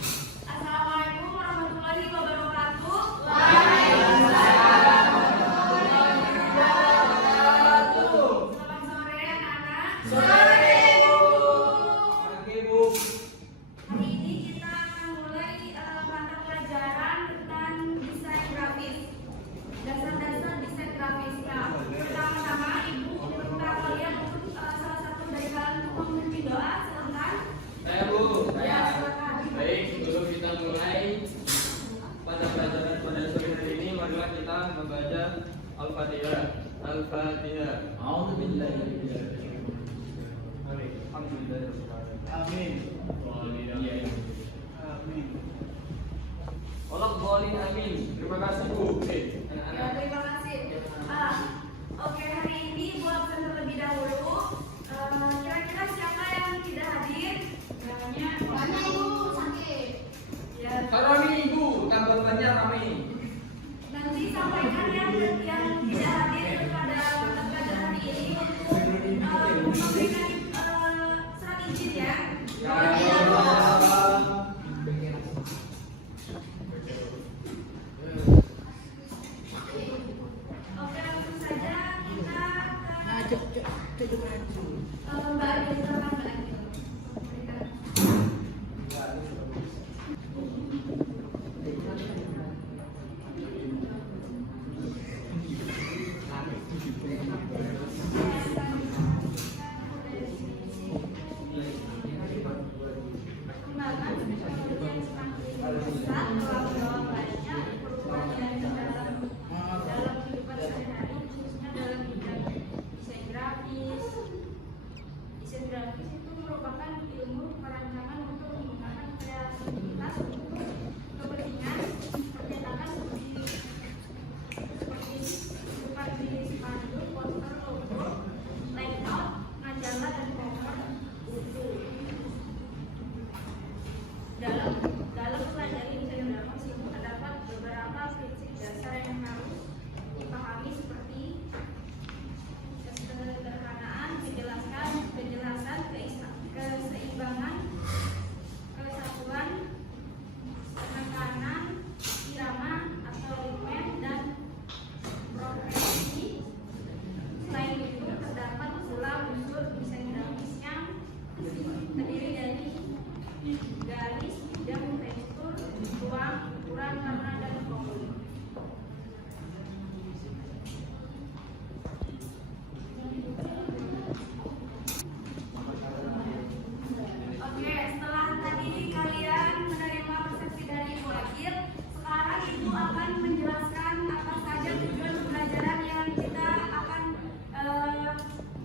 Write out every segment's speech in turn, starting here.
Assalamualaikum warahmatullahi wabarakatuh. Selamat sore anak-anak. Sore, Bu. Oke, Bu. Hari ini kita akan mulai mata pelajaran tentang desain grafis. Dasar-dasar desain grafis. Ya, pertama-tama Ibu minta kalian untuk salah satu dari kalian untuk memimpin doa. Silakan. Saya, Bu. Ya, silakan. Baik, sebelum kita mulai pada pelajaran pada sore hari ini, marilah kita membaca Al-Fatihah. Al-Fatihah. Amin. Allah boleh amin. Terima kasih, Bu. Oke, Ya, anak-anak. terima kasih. Oke, hari ini Bu absen terlebih dahulu. Kira-kira siapa yang tidak hadir? Banyak Ibu, sakit. Ya, Rame, Bu. Tambahnya rame. nanti sampaikan yang tidak hadir pada pelajaran hari ini untuk memberikan surat izin ya. Oke, langsung saja kita ke Mbak Adil. Silakan, Mbak Adil. Perkembangan teknologi yang semakin pesat telah membawa banyak perubahan yang dalam kehidupan sehari-hari, khususnya dalam bidang desain grafis. Desain grafis itu merupakan ilmu perancangan untuk menggunakan kreativitas untuk kepentingan percetakan seperti spanduk, poster, logo, layout, majalah, dan cover buku. Dalam mempelajari desain grafis itu terdapat beberapa prinsip dasar yang harus dipahami seperti kesederhanaan, kejelasan, keseimbangan, kesatuan, penekanan, irama atau ritme, dan progresi. Selain itu terdapat pula unsur desain grafis yang terdiri dari garis, bidang, tekstur, ruang, ukuran, warna, dan volume. Oke, setelah tadi kalian menerima persepsi dari Ibu Adil, sekarang Ibu akan menjelaskan apa saja tujuan pembelajaran yang kita akan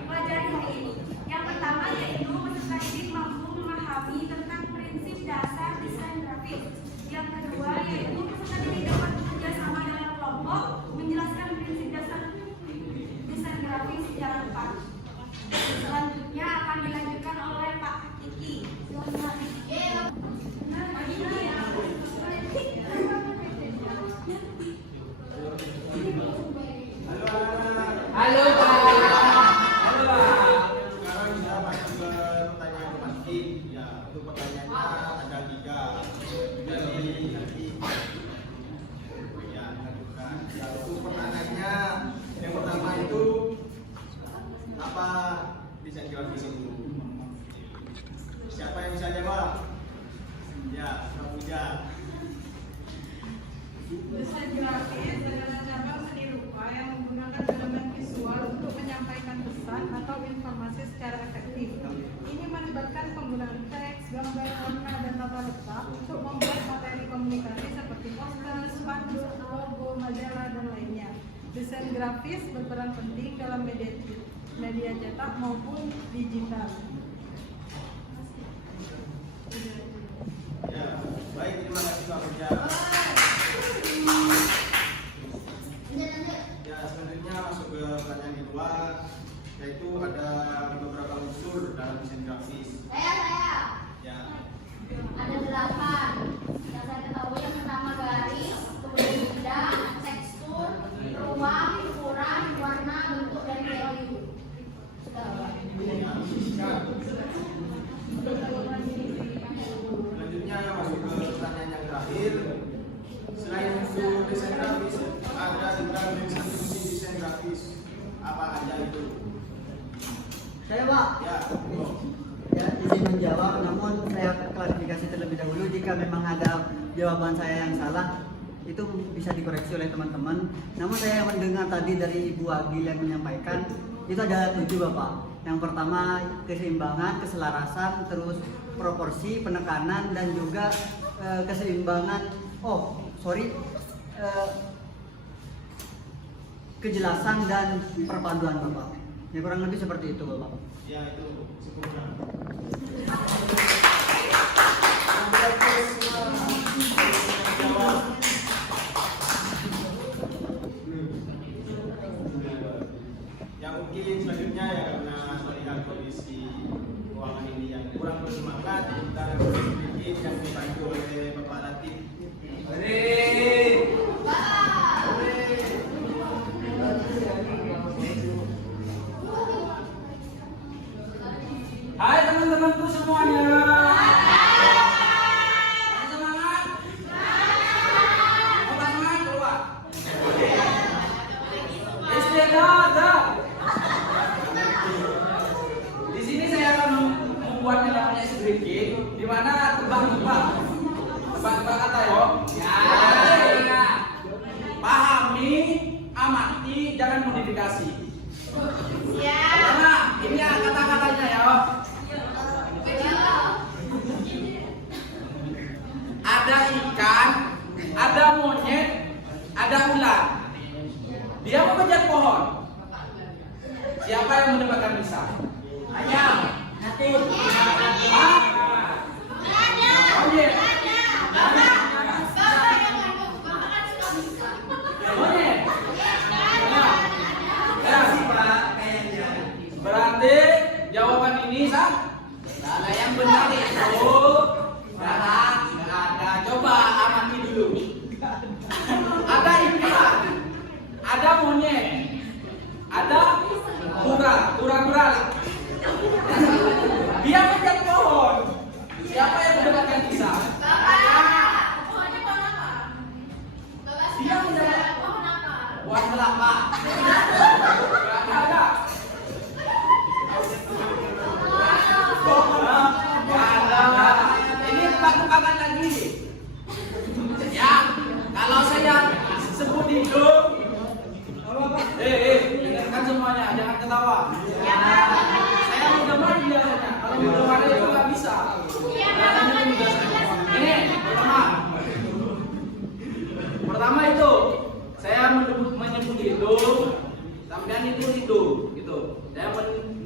pelajari hari ini. Yang pertama yaitu peserta didik mampu memahami tentang prinsip dasar desain grafis. Yang kedua yaitu peserta didik dapat bekerja sama dalam kelompok menjelaskan prinsip dasar desain grafis secara tepat. Selanjutnya akan dilanjutkan oleh Pak Kiki. Halo, Pak. Halo, Pak. Sekarang kita masuk ke pertanyaan tematik. Ya, untuk pertanyaannya ada 3. Jadi nanti ya ajukan. Ya, untuk pertanyaannya yang pertama itu apa desain grafis itu? Siapa yang bisa jawab? Ya, Kak Puja. Desain grafis adalah cabang seni rupa yang menggunakan elemen visual untuk menyampaikan pesan atau informasi secara efektif. Ini melibatkan penggunaan teks, gambar, warna, dan tata letak untuk membuat materi komunikasi seperti poster, spanduk, logo, majalah, dan lainnya. Desain grafis berperan penting dalam media cetak maupun digital. Ya, baik, terima kasih Kak Puja. grafis. Saya. Ya. Ada 8. Yang saya ketahui yang pertama garis, kemudian bidang, tekstur, ruang, ukuran, warna, bentuk, dan value. Selanjutnya masuk ke pertanyaan yang terakhir. Selain unsur desain grafis, ada juga fungsi desain grafis. Apa aja itu? Saya Pak. Ya. Ya, izin menjawab, namun saya klarifikasi terlebih dahulu jika memang ada jawaban saya yang salah, itu bisa dikoreksi oleh teman-teman. Namun saya mendengar tadi dari Ibu Agil yang menyampaikan, itu ada 7 Bapak. Yang pertama keseimbangan, keselarasan, terus proporsi, penekanan, dan juga keseimbangan, kejelasan dan perpaduan Bapak. Ya kurang lebih seperti itu Bapak. Ya itu sempurna. Yang mungkin selanjutnya ya karena melihat kondisi keuangan ini yang kurang bersemangat, kita sedikit yang dibantu oleh Bapak Latif. Hai teman-temanku semuanya. Semangat. Semangat keluar. Istiqomah. Di sini saya akan membuat yang namanya sedikit, di mana tebak-tebak kata yo. Ya. Pahami, amati, jangan modifikasi. Karena ini kata-katanya ya. Ada ikan, ada monyet, ada ular. Dia memanjat pohon. Siapa yang mendapatkan bisa? Ayam. Monyet. Monyet. Berarti jawaban ini sah? Ada yang benar itu. Nggak ada. Coba amati dulu. Ada ikan, ada monyet, ada kura-kura. Dia manjat pohon. Siapa yang mendapatkan kisah? Dia menjadi buah kelapa. Nggak ada. Ini tebak-tebakan lagi. Ya, kalau saya sebut hidung, dengarkan semuanya, jangan ketawa. Saya udah mati biasanya. Kalau udah mati itu nggak bisa. Ini pertama itu saya menyebut hidung, sampean itu hidung, gitu. Saya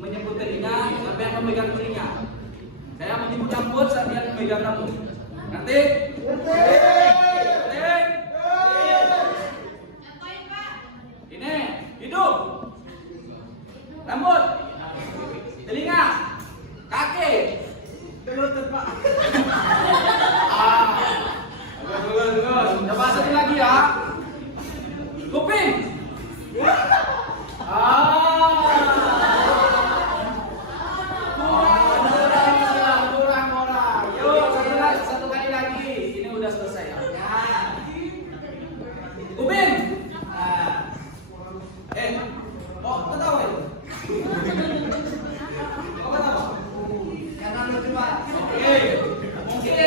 menyebut telinga, sampean memegang telinga. Saya menyebut rambut, sampean memegang rambut. Nanti. Ini hidung, rambut, telinga, kaki, lutut Pak. Coba satu lagi ya. Kuping. Kurang. Yuk, satu kali lagi. Ini udah selesai ya. Kuping. Ketawa itu. Ketawa. Karena lucu Pak. Oke. Mungkin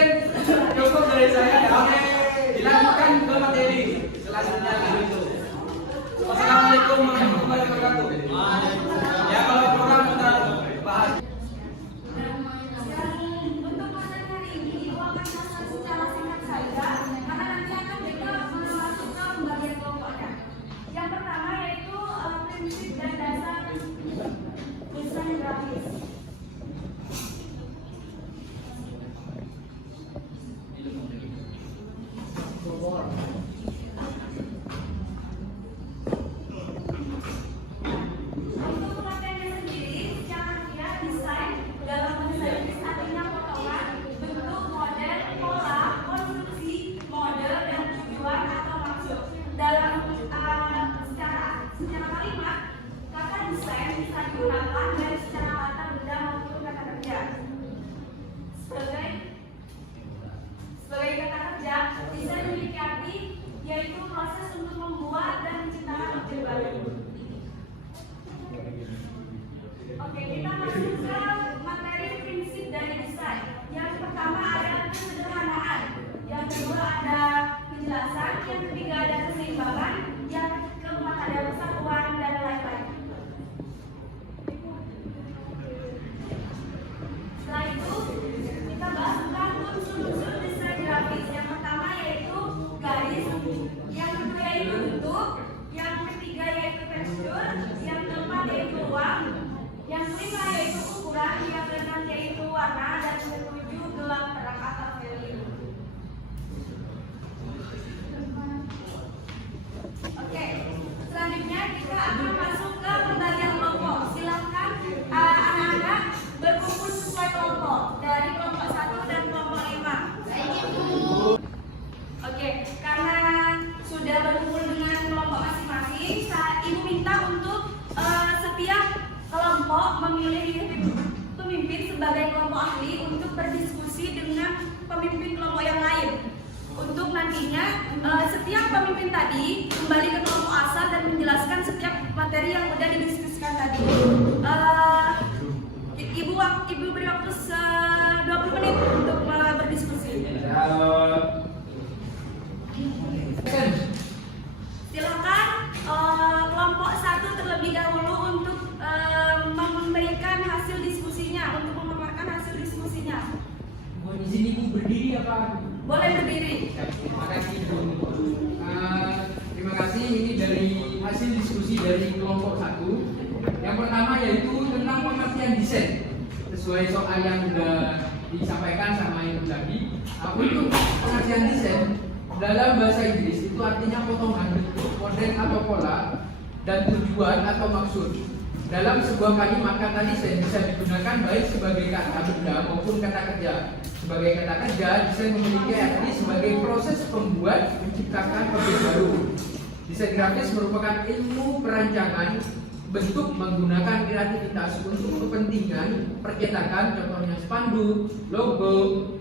nantinya setiap pemimpin tadi kembali ke kelompok asal dan menjelaskan setiap materi yang udah didiskusikan tadi. Ibu beri waktu 20 menit untuk berdiskusi. Silakan kelompok 1 terlebih dahulu untuk memberikan hasil diskusinya, untuk memaparkan hasil diskusinya. Mohon izin Ibu berdiri apa? Boleh berdiri. Terima kasih Ibu. Terima kasih, ini dari hasil diskusi dari kelompok 1. Yang pertama yaitu tentang pengertian desain. Sesuai soal yang sudah disampaikan sama Ibu tadi. Untuk pengertian desain dalam bahasa Inggris itu artinya potongan bentuk, model atau pola, dan tujuan atau maksud. Dalam sebuah kalimat kata desain bisa digunakan baik sebagai kata benda maupun kata kerja. Sebagai kata kerja, desain memiliki arti sebagai proses pembuat menciptakan objek baru. Desain grafis merupakan ilmu perancangan bentuk menggunakan kreativitas untuk kepentingan percetakan, contohnya spanduk, logo,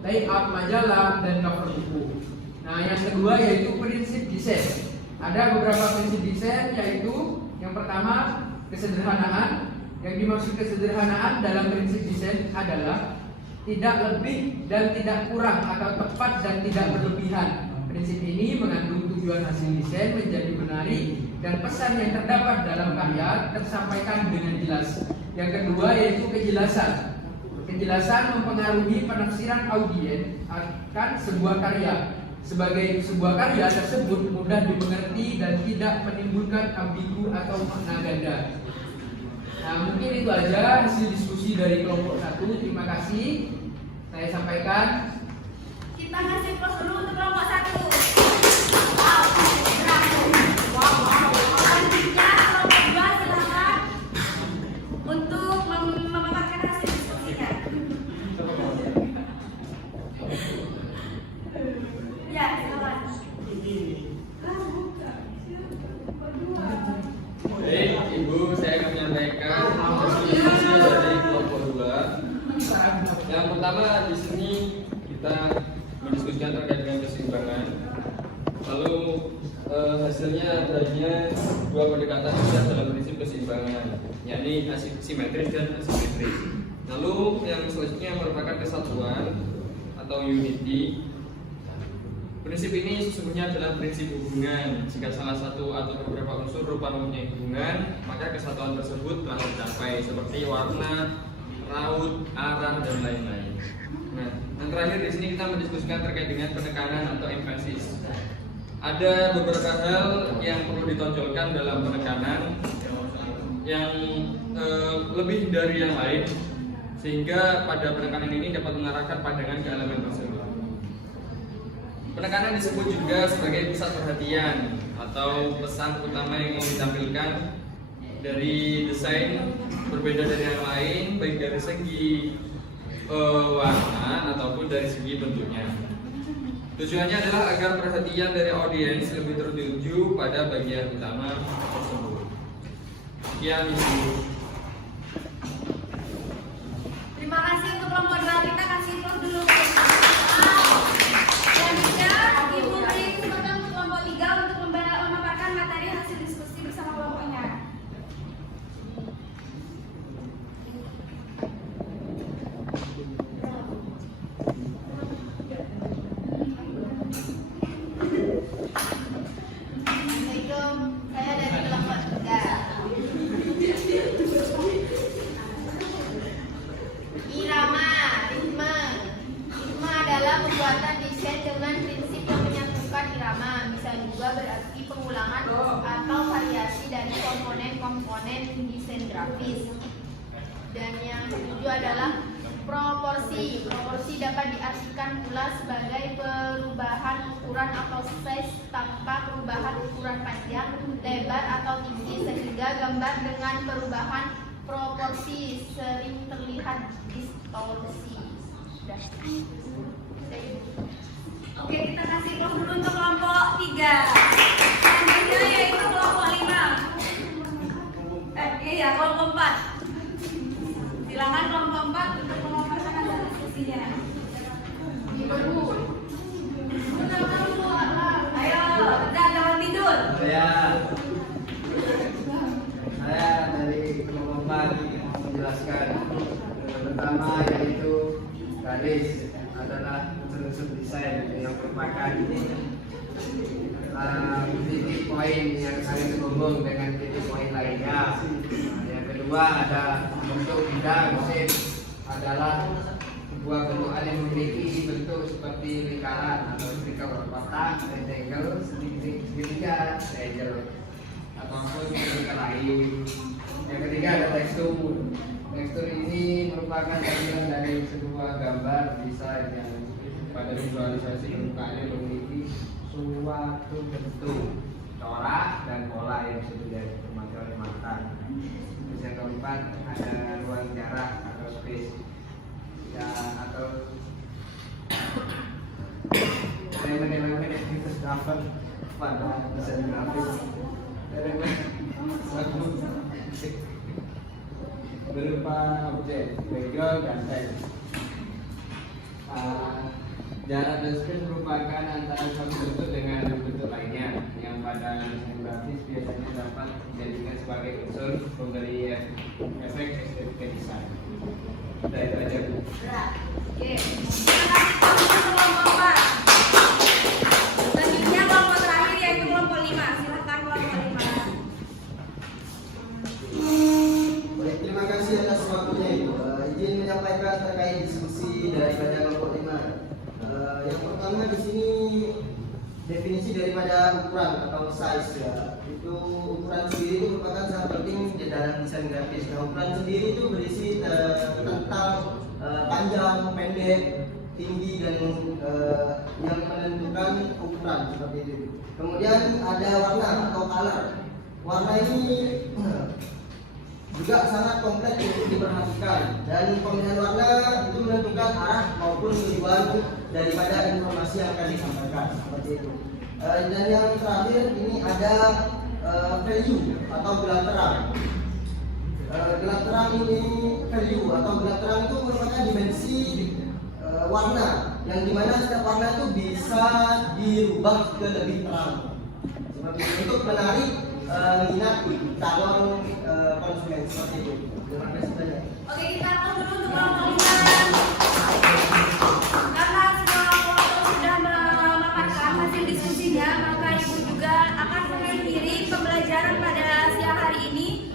layout majalah, dan cover buku. Nah, yang kedua yaitu prinsip desain. Ada beberapa prinsip desain, yaitu yang pertama kesederhanaan. Yang dimaksud kesederhanaan dalam prinsip desain adalah tidak lebih dan tidak kurang atau tepat dan tidak berlebihan. Prinsip ini mengandung tujuan hasil desain menjadi menarik dan pesan yang terdapat dalam karya tersampaikan dengan jelas. Yang kedua yaitu kejelasan. Kejelasan mempengaruhi penafsiran audiens akan sebuah karya. Sebagai sebuah karya tersebut mudah dimengerti dan tidak menimbulkan ambigu atau makna ganda. Nah, mungkin itu aja hasil diskusi dari kelompok 1. Terima kasih. Saya sampaikan. Kita ngasih pos dulu untuk kelompok 1. Selanjutnya kelompok 2 silakan untuk memaparkan hasil diskusinya. Ya, silakan. Baik, Ibu, saya akan menyampaikan hasil diskusi dari kelompok 2. Yang pertama di sini kita mendiskusikan terkait dengan keseimbangan. Lalu hasilnya adanya dua pendekatan besar dalam prinsip keseimbangan, yakni simetris dan asimetris. Lalu yang selanjutnya merupakan kesatuan atau unity. Prinsip ini sesungguhnya adalah prinsip hubungan. Jika salah satu atau beberapa unsur rupa mempunyai hubungan, maka kesatuan tersebut telah tercapai, seperti warna, raut, arah, dan lain-lain. Nah, yang terakhir di sini kita mendiskusikan terkait dengan penekanan atau emphasis. Ada beberapa hal yang perlu ditonjolkan dalam penekanan yang lebih dari yang lain, sehingga pada penekanan ini dapat mengarahkan pandangan ke elemen tersebut. Penekanan disebut juga sebagai pusat perhatian atau pesan utama yang ingin ditampilkan dari desain berbeda dari yang lain, baik dari segi warna ataupun dari segi bentuknya. Tujuannya adalah agar perhatian dari audiens lebih tertuju pada bagian utama tersebut. Sekian, Ibu. Terima kasih untuk kelompok 2. Kita kasih pos dulu. Selanjutnya Ibu beri kesempatan untuk kelompok 3 untuk memaparkan materi hasil diskusi bersama kelompoknya. Assalamualaikum, saya dari kelompok 3. Irama, ritme. Ritme adalah pembuatan desain dengan prinsip yang menyatukan irama. Bisa juga berarti pengulangan atau variasi dari komponen-komponen desain grafis. Dan yang ketujuh adalah proporsi. Proporsi dapat diartikan pula sebagai perubahan ukuran atau size tanpa perubahan ukuran panjang, lebar atau tinggi, sehingga gambar dengan perubahan proporsi sering terlihat distorsi. Oke, kita kasih pos dulu untuk kelompok 3. Selanjutnya yaitu kelompok 5. Kelompok 4. Silakan kelompok 4 untuk memaparkan hasil diskusinya. Ibu, adalah unsur-unsur desain yang merupakan titik poin yang saling terhubung dengan titik poin lainnya. Yang kedua ada bentuk bidang mesin adalah sebuah bentukan yang memiliki bentuk seperti lingkaran atau lingkar kotak, rectangle, segitiga, triangle ataupun lingkar lain. Yang ketiga ada tekstur. Tekstur ini merupakan bagian dari sebuah gambar desain yang pada visualisasi permukaannya memiliki suatu bentuk, corak dan pola yang bisa dilihat oleh mata. Terus yang keempat ada ruang jarak atau space ya, atau elemen-elemen yang terdapat pada desain grafis berupa objek, background dan teks. Jarak dan space merupakan antara suatu bentuk dengan bentuk lainnya yang pada desain grafis biasanya dapat dijadikan sebagai unsur pemberi efek estetika desain. Udah itu aja, Bu. Oke. Kelompok 4. Selanjutnya kelompok terakhir yaitu kelompok 5. Silakan kelompok 5. Baik, terima kasih atas waktunya Ibu. Izin menyampaikan terkait diskusi daripada kelompok 5. Yang pertama di sini definisi daripada ukuran atau size ya. Itu ukuran sendiri itu merupakan sangat penting di dalam desain grafis. Nah, ukuran sendiri itu berisi tentang panjang, pendek, tinggi dan yang menentukan ukuran seperti itu. Kemudian ada warna atau color. Warna ini juga sangat kompleks untuk diperhatikan dan pemilihan warna itu menentukan arah maupun tujuan daripada informasi yang akan disampaikan seperti itu. Dan yang terakhir ini ada value atau gelang terang. Gelang terang ini value atau gelang terang itu merupakan dimensi warna yang dimana setiap warna itu bisa dirubah ke lebih terang seperti itu untuk menarik minat calon konsumen seperti itu. Terima kasih banyak. Oke, kita akan dulu untuk kelompok 5. Karena semua kelompok sudah memaparkan hasil diskusinya, maka Ibu juga akan mengakhiri pembelajaran pada siang hari ini.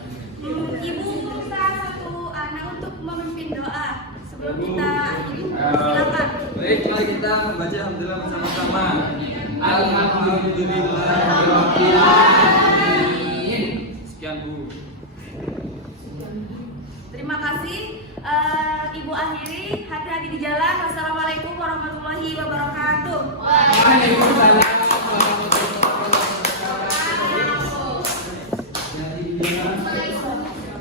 Ibu minta satu anak untuk memimpin doa sebelum kita akhiri. Silakan. Baik, mari kita membaca alhamdulillah bersama-sama. Alhamdulillahirabbil alamin. Sekian, Bu. Terima kasih. Ibu akhiri, hati-hati di jalan. Wassalamualaikum warahmatullahi wabarakatuh. Waalaikumsalam. Waalaikumsalam.